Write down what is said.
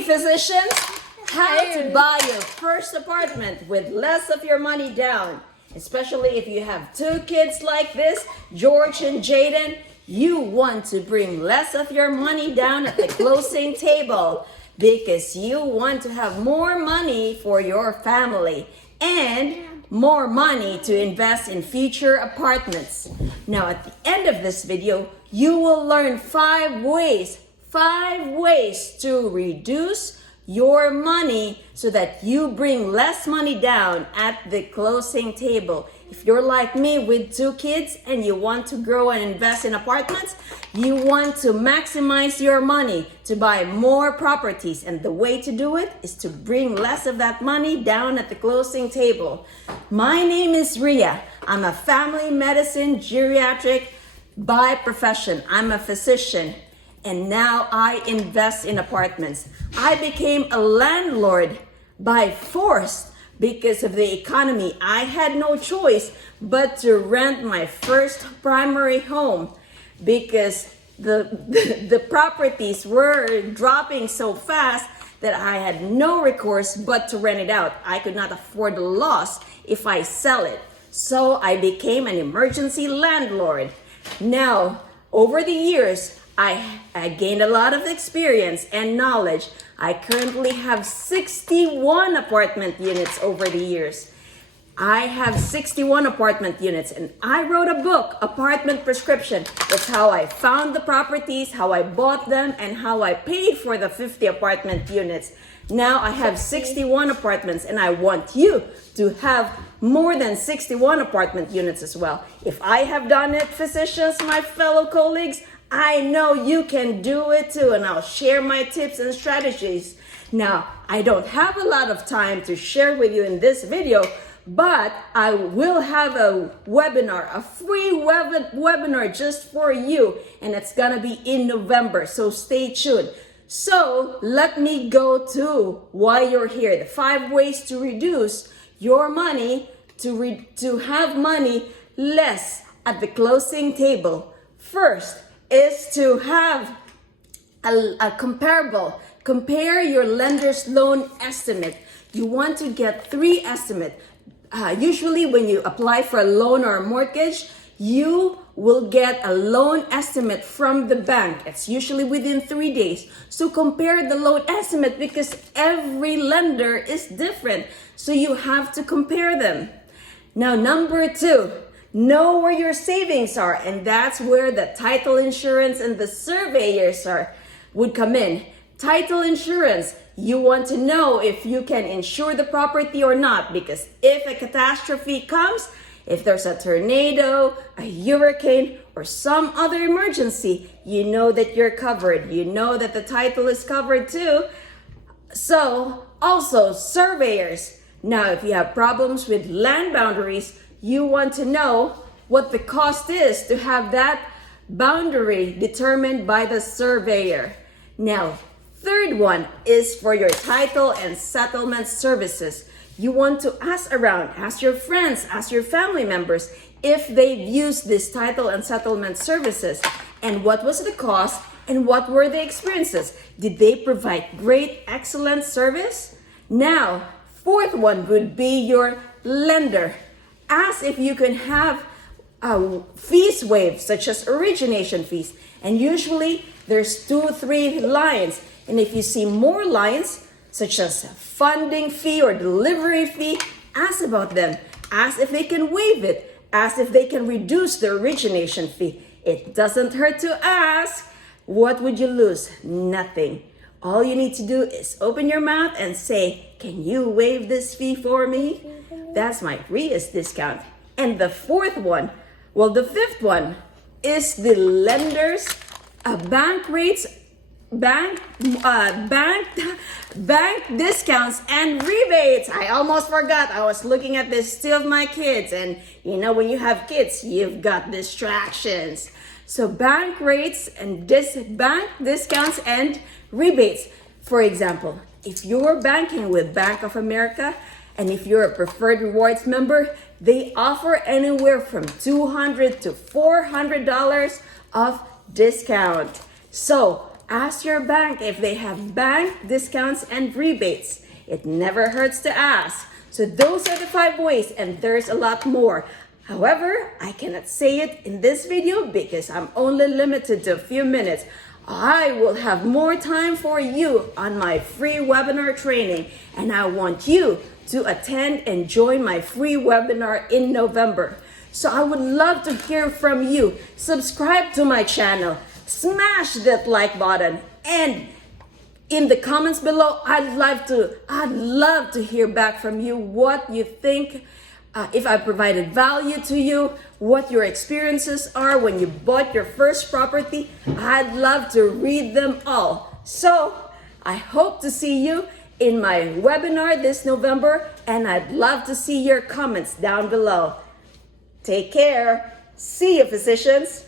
Hey physicians, how to buy your first apartment with less of your money down. Especially if you have two kids like this, George and Jaden, you want to bring less of your money down at the closing table because you want to have more money for your family and more money to invest in future apartments. Now at the end of this video, you will learn five ways to reduce your money so that you bring less money down at the closing table. If you're like me with two kids and you want to grow and invest in apartments, you want to maximize your money to buy more properties, and the way to do it is to bring less of that money down at the closing table. My name is Ria. I'm a family medicine geriatric by profession. I'm a physician. And now I invest in apartments. I became a landlord by force because of the economy. I had no choice but to rent my first primary home because the properties were dropping so fast that I had no recourse but to rent it out. I could not afford the loss if I sell it. So I became an emergency landlord. Now, over the years, I gained a lot of experience and knowledge. I currently have 61 apartment units over the years. I have 61 apartment units, and I wrote a book, Apartment Prescription. It's how I found the properties, how I bought them, and how I paid for the 50 apartment units. Now I have 61 apartments, and I want you to have more than 61 apartment units as well. If I have done it, physicians, my fellow colleagues, I know you can do it too, and I'll share my tips and strategies. Now, I don't have a lot of time to share with you in this video, but I will have a webinar, a free webinar just for you, and it's gonna be in November, so stay tuned. So let me go to why you're here, the 5 ways to reduce your money, to have money less at the closing table. First is to have a comparable. Compare your lender's loan estimate. You want to get 3 estimates. Usually when you apply for a loan or a mortgage, you will get a loan estimate from the bank. It's usually within 3 days. So compare the loan estimate because every lender is different. So you have to compare them. Now, number 2, know where your savings are, and that's where the title insurance and the surveyors would come in. Title insurance, you want to know if you can insure the property or not, because if a catastrophe comes, if there's a tornado, a hurricane, or some other emergency, you know that you're covered. You know that the title is covered too. So, also surveyors. Now, if you have problems with land boundaries, you want to know what the cost is to have that boundary determined by the surveyor. Now, third one is for your title and settlement services. You want to ask around, ask your friends, ask your family members if they've used this title and settlement services and what was the cost and what were the experiences. Did they provide great, excellent service? Now, fourth one would be your lender. Ask if you can have fees waived, such as origination fees. And usually there's 2-3 lines. And if you see more lines, such as funding fee or delivery fee, ask about them. Ask if they can waive it. Ask if they can reduce the origination fee. It doesn't hurt to ask. What would you lose? Nothing. All you need to do is open your mouth and say, "Can you waive this fee for me?" That's my Ria's discount. And the fifth one is the lender's bank rates, bank discounts and rebates. I almost forgot. I was looking at this two of my kids, and you know when you have kids, you've got distractions. So bank rates and bank discounts and rebates. For example, if you're banking with Bank of America, and if you're a preferred rewards member, they offer anywhere from $200 to $400 of discount. So Ask your bank if they have bank discounts and rebates. It never hurts to ask. So those are the 5 ways, and there's a lot more. However, I cannot say it in this video because I'm only limited to a few minutes. I will have more time for you on my free webinar training, and I want you to attend and join my free webinar in November. So I would love to hear from you. Subscribe to my channel, smash that like button, and in the comments below, I'd love to hear back from you what you think, if I provided value to you, what your experiences are when you bought your first property. I'd love to read them all. So I hope to see you in my webinar this November, and I'd love to see your comments down below. Take care. See you, physicians.